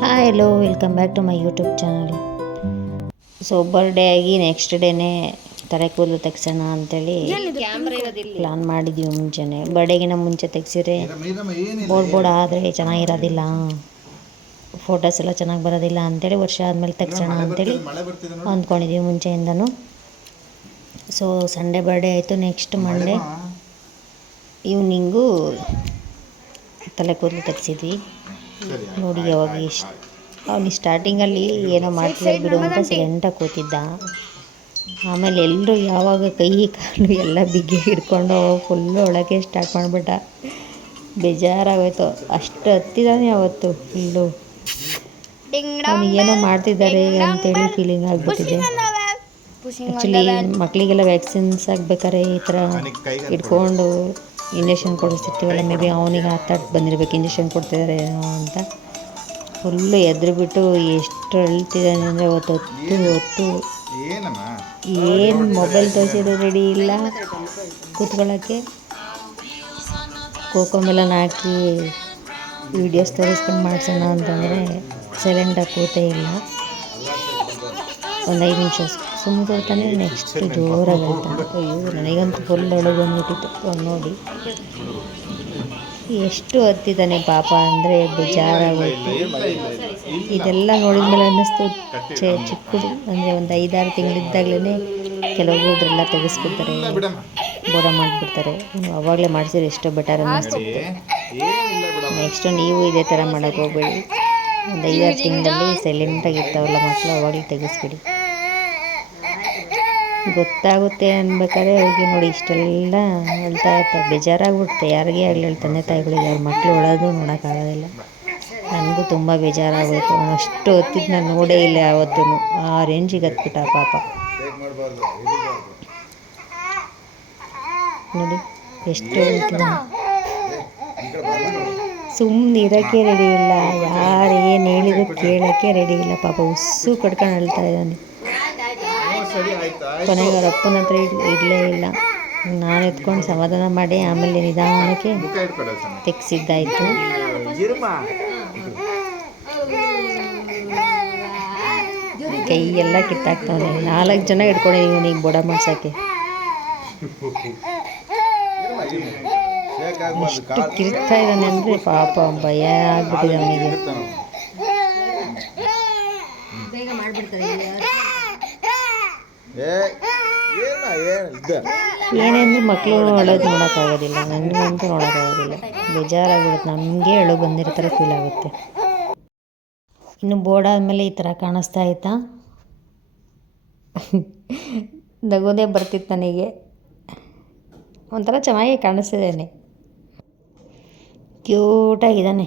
Hi hello welcome back to my YouTube channel so birthday ಆಗಿ next ಡೇನೇ ತಲೆ ಕೂದಲು ತೆಗ್ಸೋಣ ಅಂತೇಳಿ ಪ್ಲಾನ್ ಮಾಡಿದ್ವಿ ಮುಂಚೆನೆ. ಬರ್ಡೇಗಿನ ಮುಂಚೆ ತೆಗ್ಸಿದ್ರೆ ಬೋರ್ಡ್ ಬೋರ್ಡ್ ಆದರೆ ಚೆನ್ನಾಗಿರೋದಿಲ್ಲ. ಫೋಟೋಸ್ ಎಲ್ಲ ಚೆನ್ನಾಗಿ ಬರೋದಿಲ್ಲ ಅಂತೇಳಿ ವರ್ಷ ಆದಮೇಲೆ ತೆಗ್ಸೋಣ ಅಂತೇಳಿ ಅಂದ್ಕೊಂಡಿದ್ದೀವಿ ಮುಂಚೆಯಿಂದನೂ. ಸೊ ಸಂಡೇ ಬರ್ಡೇ ಆಯಿತು. ನೆಕ್ಸ್ಟ್ ಮಂಡೇ ಈವ್ನಿಂಗು ತಲೆ ಕೂದಲು ತೆಗ್ಸಿದ್ವಿ. ನೋಡಿ, ಯಾವಾಗ ಎಷ್ಟು ಅವನು ಸ್ಟಾರ್ಟಿಂಗಲ್ಲಿ ಏನೋ ಮಾಡ್ತಿದ್ದ ಬಿಡು ಅಂತ ಸೈಲೆಂಟಾಗಿ ಕೂತಿದ್ದ. ಆಮೇಲೆ ಎಲ್ಲರೂ ಯಾವಾಗ ಕೈ ಕಾಲು ಎಲ್ಲ ಬಿಗಿ ಹಿಡ್ಕೊಂಡು ಫುಲ್ಲು ಒಳಗೆ ಸ್ಟಾರ್ಟ್ ಮಾಡಿಬಿಟ್ಟ. ಬೇಜಾರಾಗೋಯ್ತು. ಅಷ್ಟು ಹತ್ತಿದಾನೆ ಅವತ್ತು ಫುಲ್ಲು ಏನೋ ಮಾಡ್ತಿದ್ದಾರೆ ಅಂತೇಳಿ ಫೀಲಿಂಗ್ ಆಗಿಬಿಟ್ಟಿದೆ ಆ್ಯಕ್ಚುಲಿ ಮಕ್ಕಳಿಗೆಲ್ಲ ವ್ಯಾಕ್ಸಿನ್ಸ್ ಆಗ್ಬೇಕಾದ್ರೆ ಈ ಥರ ಇಟ್ಕೊಂಡು ಇಂಜೆಕ್ಷನ್ ಕೊಡಿಸ್ತಿರ್ತೀವಲ್ಲ ಮೇ ಬಿ ಅವನಿಗೆ ಹತ್ತಾಟ್ ಬಂದಿರಬೇಕು ಇಂಜೆಕ್ಷನ್ ಕೊಡ್ತಿದ್ದಾರೆ ಅಂತ. ಫುಲ್ಲು ಎದ್ರು ಬಿಟ್ಟು ಎಷ್ಟು ಅಳ್ತಿದ್ದಾನೆ ಅಂದರೆ ಹೊತ್ತು ಹೊತ್ತು. ಏನಮ್ಮ? ಏನು ಮೊಬೈಲ್ ತೋರಿಸಿದ್ರು ರೆಡಿ ಇಲ್ಲ. ಕೂತ್ಕೊಳ್ಳೋಕ್ಕೆ ಕೋಕೋಮೆಲನ್ ಹಾಕಿ ವೀಡಿಯೋಸ್ ತೋರಿಸ್ಕೊಂಡು ಮಾಡ್ಸೋಣ ಅಂತಂದರೆ ಸೈಲೆಂಟಾಗಿ ಕೂತೇ ಇಲ್ಲ. ಒಂದು ಐದು ನಿಮಿಷ ಸುಮ್ಮನೆ ಕೂತಾನೆ ನೆಕ್ಸ್ಟ್ ಜೋರಾಗಿ ಅಯ್ಯೋ, ನನಗಂತೂ ಫುಲ್ ಒಳಗೆ ಬಂದ್ಬಿಟ್ಟಿತ್ತು ನೋಡಿ. ಎಷ್ಟು ಹತ್ತಿದ್ದಾನೆ ಪಾಪ ಅಂದರೆ ಬೇಜಾರಾಗೋಯ್ತು. ಇದೆಲ್ಲ ನೋಡಿದ್ಮೇಲೆ ಅನ್ನಿಸ್ತು ಚೆ ಚಿಕ್ಕದು ಅಂದರೆ ಒಂದು ಐದಾರು ತಿಂಗಳಿದ್ದಾಗಲೇ ಕೆಲವೊಬ್ಬರೆಲ್ಲ ತೆಗೆಸ್ಬಿಡ್ತಾರೆ. ಬಿಡಮ್ಮ ಬೋಡ ಮಾಡಿಬಿಡ್ತಾರೆ ಅವಾಗಲೇ ಮಾಡಿಸಿದ್ರೆ ಎಷ್ಟೋ ಬೆಟರ್ ಅನ್ನಿಸ್ತಿತ್ತು ನೆಕ್ಸ್ಟು ನೀವು ಇದೇ ಥರ ಮಾಡೋಕ್ಕೆ ಹೋಗ್ಬೇಡಿ. ಒಂದು ಐದಾರು ತಿಂಗಳಲ್ಲಿ ಸೈಲೆಂಟಾಗಿ ಇರ್ತಾವಲ್ಲ ಮಕ್ಕಳು ಅವಾಗಲೇ ತೆಗೆಸ್ಬಿಡಿ. ಗೊತ್ತಾಗುತ್ತೆ ಅನ್ಬೇಕಾದ್ರೆ ಅವ್ರಿಗೆ ನೋಡಿ ಇಷ್ಟೆಲ್ಲ ಹೇಳ್ತಾ ಇರ್ತಾರೆ. ಬೇಜಾರಾಗ್ಬಿಡುತ್ತೆ. ಯಾರಿಗೇ ಆಗಲಿ ತಂದೆ ತಾಯಿಗಳಿಗೆ. ಅವ್ರ ಮಕ್ಕಳು ಒಳಗೂ ನೋಡೋಕ್ಕಾಗೋದಿಲ್ಲ. ನನಗೂ ತುಂಬ ಬೇಜಾರಾಗೋಯಿತು. ಅಷ್ಟು ಹೊತ್ತಿದ್ದು ನಾನು ನೋಡೇ ಇಲ್ಲ ಯಾವತ್ತೂ ಆ ರೇಂಜಿಗೆ ಹತ್ಬಿಟ್ಟ ಪಾಪ. ನೋಡಿ, ಎಷ್ಟು ಸುಮ್ಮನೆ ಇರೋಕ್ಕೆ ರೆಡಿ ಇಲ್ಲ. ಯಾರು ಏನು ಹೇಳಿದ್ರು ಕೇಳೋಕ್ಕೆ ರೆಡಿ ಇಲ್ಲ. ಪಾಪ ಉಸ್ಸು ಕಟ್ಕೊಂಡು ಹೇಳ್ತಾ ಇದ್ದಾನೆ. ಕೊನೆಗೆ ಅವ್ರ ಅಪ್ಪನ ಹತ್ರ ಇಡ್ ಇಡಲೇ ಇಲ್ಲ. ನಾನು ಎತ್ಕೊಂಡು ಸಮಾಧಾನ ಮಾಡಿ ಆಮೇಲೆ ನಿಧಾನಕ್ಕೆ ತೆಗ್ಸಿದ್ದಾಯ್ತು. ಕೈ ಎಲ್ಲ ಕಿತ್ತಾಕ್ತಾವೆ ನಾಲ್ಕು ಜನ ಹಿಡ್ಕೊಂಡಿದ್ದೀವಿ ಇವನಿಗೆ ಬೊಡ ಮಾಡ್ಸೋಕ್ಕೆ. ಎಷ್ಟು ಕಿರ್ತಾ ಇದ್ದಾನೆ ಅಂದರೆ ಪಾಪ ಭಯ ಆಗ್ಬಿಟ್ಟಿದೆ ಅವನಿಗೆ. ಏನೆಂದ್ರೆ ಮಕ್ಕಳು ಅಳೋದು ನೋಡೋಕ್ಕಾಗೋದಿಲ್ಲ ನನಗಂತೂ ನೋಡೋಕ್ಕಾಗೋದಿಲ್ಲ ಬೇಜಾರಾಗ್ಬಿಡುತ್ತೆ, ನಮಗೆ ಅಳು ಬಂದಿರೋ ಥರ ಫೀಲ್ ಆಗುತ್ತೆ. ಇನ್ನು ಬೋರ್ಡ್ ಆದಮೇಲೆ ಈ ಥರ ಕಾಣಿಸ್ತಾ ಆಯ್ತಾ ನಗೋದೇ ಬರ್ತಿತ್ತು ನನಗೆ. ಒಂಥರ ಚೆನ್ನಾಗಿ ಕಾಣಿಸ್ತಿದ್ದೇನೆ ಕ್ಯೂಟಾಗಿದ್ದಾನೆ.